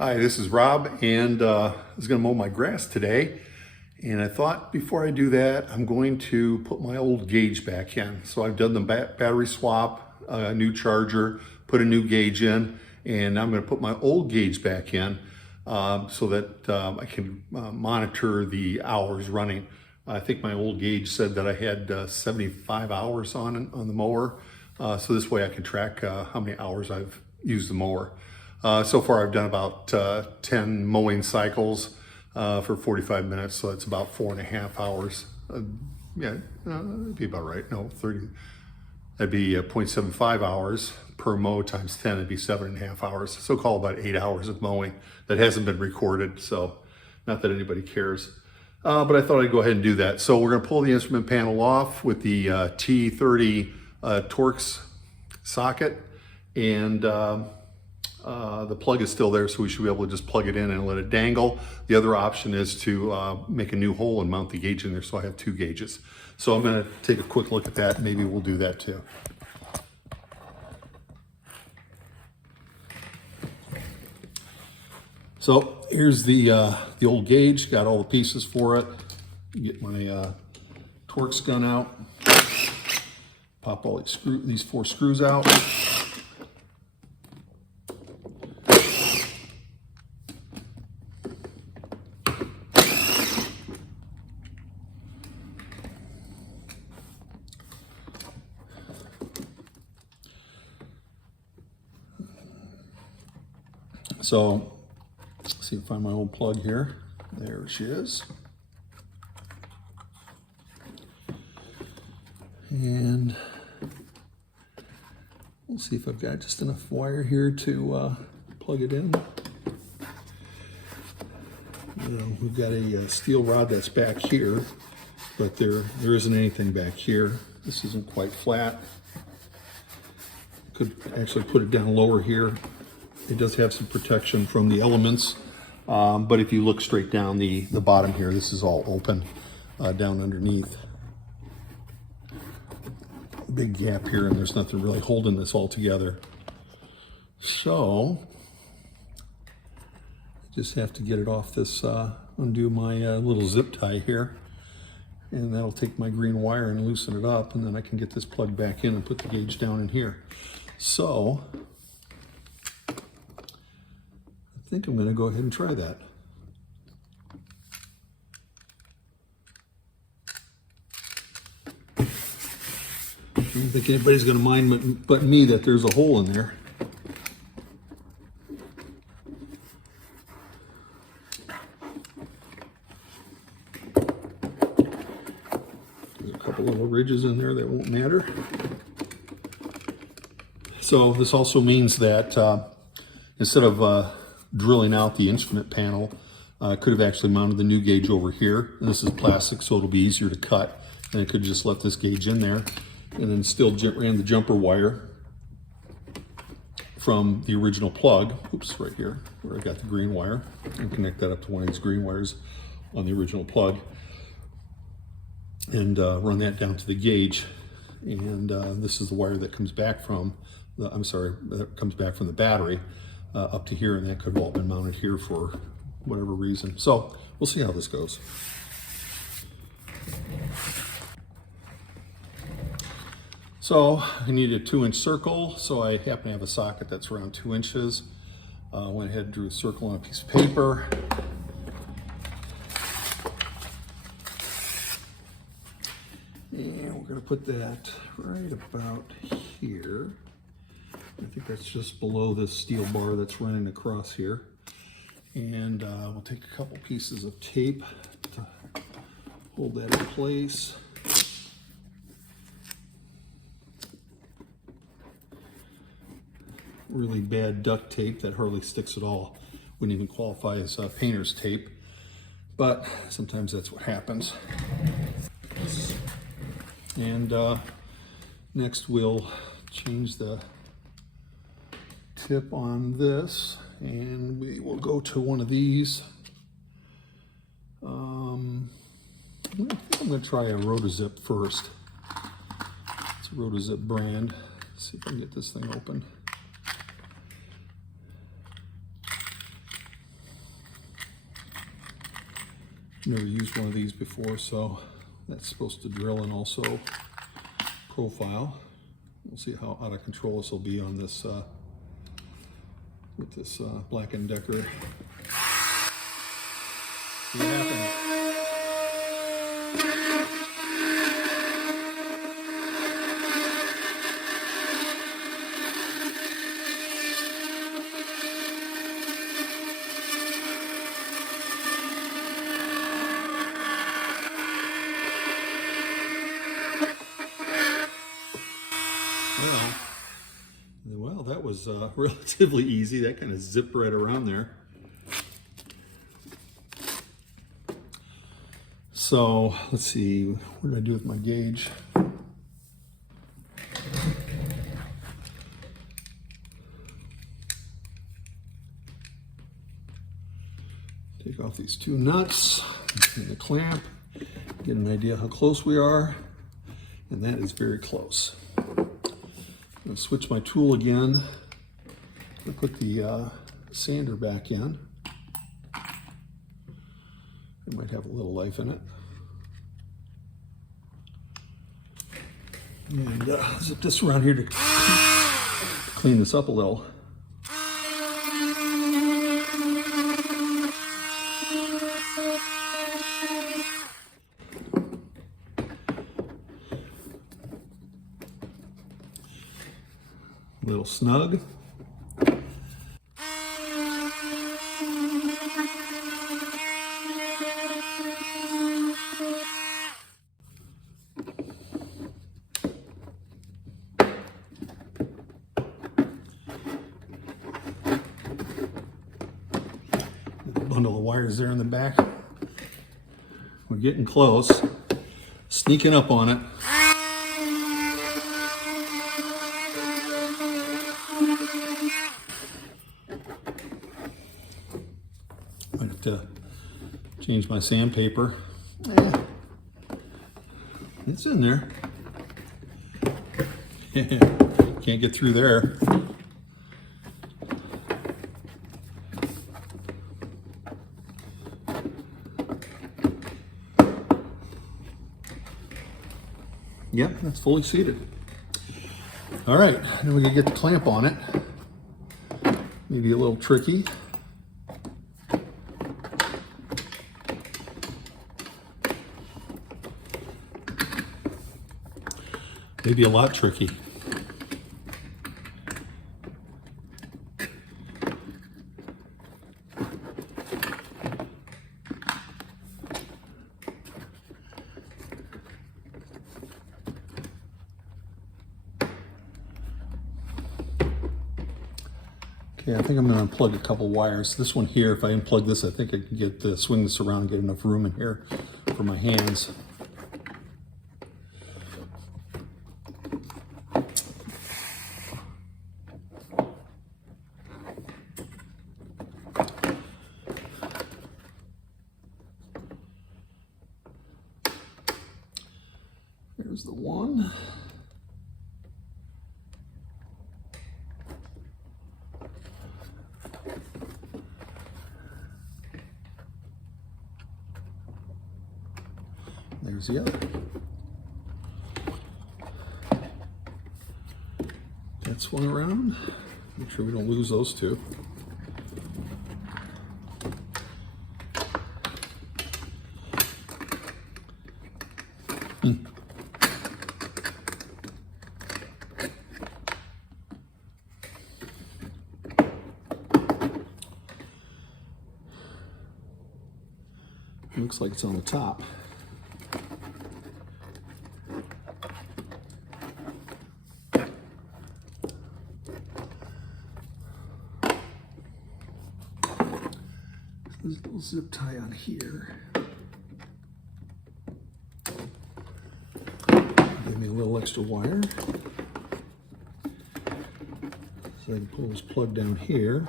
Hi, this is Rob, and I was going to mow my grass today. And I thought before I do that, I'm going to put my old Gage back in. So I've done the battery swap, a new charger, put a new Gage in, and I'm going to put my old Gage back in so that I can monitor the hours running. I think my old Gage said that I had 75 hours on the mower. So this way I can track how many hours I've used the mower. So far I've done about 10 mowing cycles for 45 minutes, so that's about 4.5 hours. That'd be about right. No, 30. That'd be 0.75 hours per mow times 10, it'd be 7.5 hours. So call about 8 hours of mowing that hasn't been recorded, so not that anybody cares. But I thought I'd go ahead and do that. So we're gonna pull the instrument panel off with the T30 Torx socket, and the plug is still there, so we should be able to just plug it in and let it dangle. The other option is to make a new hole and mount the gauge in there, so I have 2 gauges. So I'm gonna take a quick look at that. Maybe we'll do that too. So here's the old gauge, got all the pieces for it. Get my Torx gun out, pop all these 4 screws out. So, let's see if I find my old plug here. There she is. And we'll see if I've got just enough wire here to plug it in. We've got a steel rod that's back here, but there isn't anything back here. This isn't quite flat. Could actually put it down lower here. It does have some protection from the elements, but if you look straight down the bottom here, this is all open down underneath. Big gap here, and there's nothing really holding this all together. So, just have to get it off this, undo my little zip tie here, and that'll take my green wire and loosen it up, and then I can get this plugged back in and put the gauge down in here. So, I think I'm going to go ahead and try that. I don't think anybody's going to mind but me that there's a hole in there. There's a couple little ridges in there that won't matter. So this also means that instead of drilling out the instrument panel, I could have actually mounted the new gauge over here. And this is plastic, so it'll be easier to cut. And I could just let this gauge in there and then still ran the jumper wire from the original plug, oops, right here, where I got the green wire, and connect that up to one of these green wires on the original plug, and run that down to the gauge. And this is the wire that comes back from the battery up to here, and that could have all been mounted here for whatever reason. So we'll see how this goes. So I need a 2-inch circle, so I happen to have a socket that's around 2 inches. Went ahead and drew a circle on a piece of paper. And we're going to put that right about here. I think that's just below this steel bar that's running across here. And we'll take a couple pieces of tape to hold that in place. Really bad duct tape that hardly sticks at all. Wouldn't even qualify as painter's tape, but sometimes that's what happens. And next we'll change the tip on this, and we will go to one of these. I think I'm going to try a RotoZip first. It's a RotoZip brand. Let's see if I can get this thing open. Never used one of these before, so that's supposed to drill and also profile. We'll see how out of control this will be on this with this Black & Decker. See what happens. Well, that was relatively easy. That kind of zipped right around there. So let's see, what did I do with my gauge? Take off these two nuts and the clamp, get an idea how close we are, and that is very close. I'm going to switch my tool again. I'll put the sander back in. It might have a little life in it. And zip this around here to clean this up a little. A little snug. Bundle of wires there in the back. We're getting close. Sneaking up on it. Might have to change my sandpaper. It's in there. Can't get through there. Yep, that's fully seated. All right, now we can get the clamp on it. Maybe a little tricky. Maybe a lot tricky. Okay, I think I'm going to unplug a couple wires. This one here, if I unplug this, I think I can get swing this around and get enough room in here for my hands. There's the one. There's the other. That swung around. Make sure we don't lose those two. Looks like it's on the top. There's a little zip tie on here. Give me a little extra wire. So I can pull this plug down here.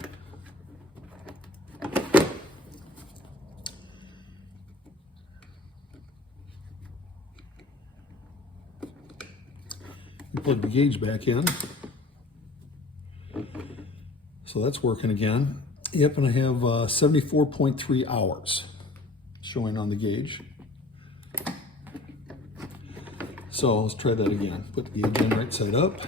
Plug the gauge back in. So that's working again. Yep, and I have 74.3 hours. showing on the gauge. So let's try that again. Put the gauge in right side up.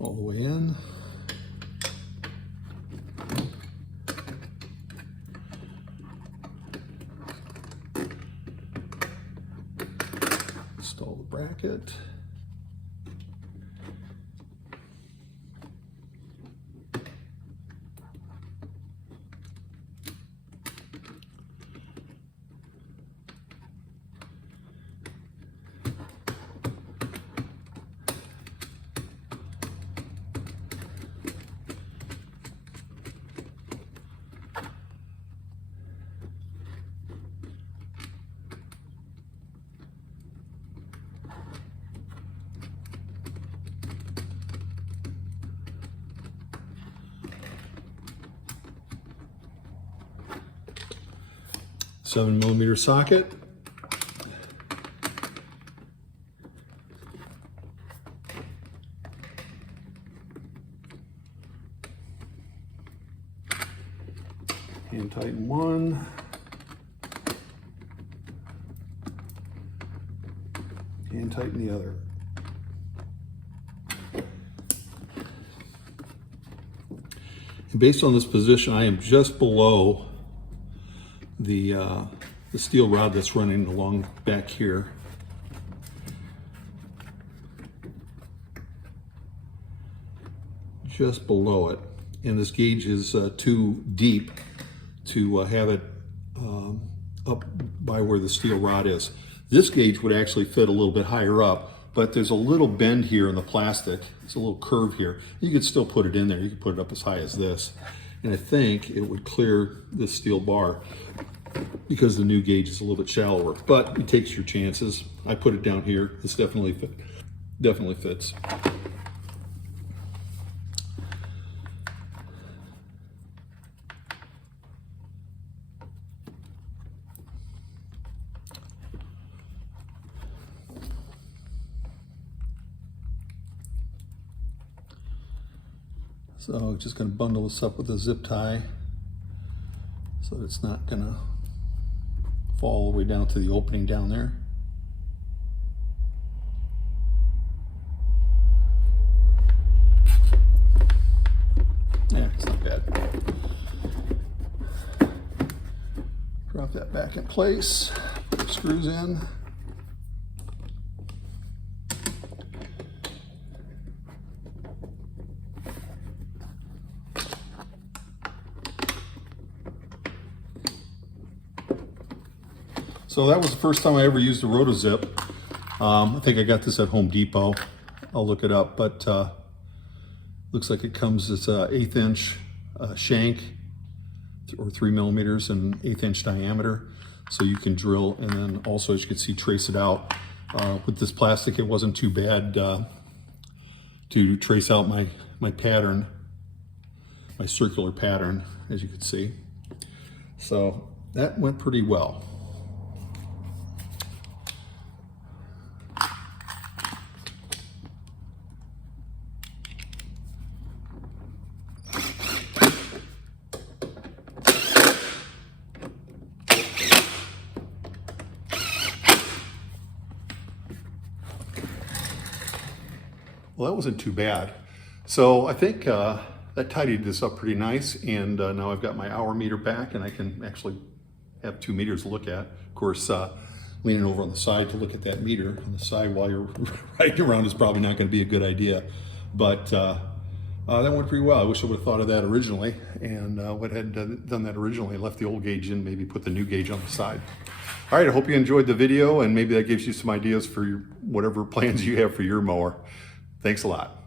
All the way in. Install the bracket. $7mm socket. Hand tighten one. Hand tighten the other. And based on this position, I am just below the steel rod that's running along back here. Just below it. And this gauge is too deep to have it up by where the steel rod is. This gauge would actually fit a little bit higher up, but there's a little bend here in the plastic. It's a little curve here. You could still put it in there. You could put it up as high as this. And I think it would clear this steel bar because the new gauge is a little bit shallower, but it takes your chances. I put it down here. This definitely fits. So just going to bundle this up with a zip tie so that it's not going to fall all the way down to the opening down there. Yeah, it's not bad. Drop that back in place, put the screws in. So that was the first time I ever used a RotoZip. I think I got this at Home Depot. I'll look it up, but looks like it comes as an 1/8 inch shank, or 3mm and 1/8 inch diameter. So you can drill, and then also, as you can see, trace it out. With this plastic, it wasn't too bad to trace out my pattern, my circular pattern, as you can see. So that went pretty well. Well, that wasn't too bad. So I think that tidied this up pretty nice, and now I've got my hour meter back, and I can actually have 2 meters to look at. Of course, leaning over on the side to look at that meter on the side while you're riding around is probably not going to be a good idea. But that went pretty well. I wish I would have thought of that originally, and would have done that originally, left the old gauge in, maybe put the new gauge on the side. All right, I hope you enjoyed the video, and maybe that gives you some ideas for whatever plans you have for your mower. Thanks a lot.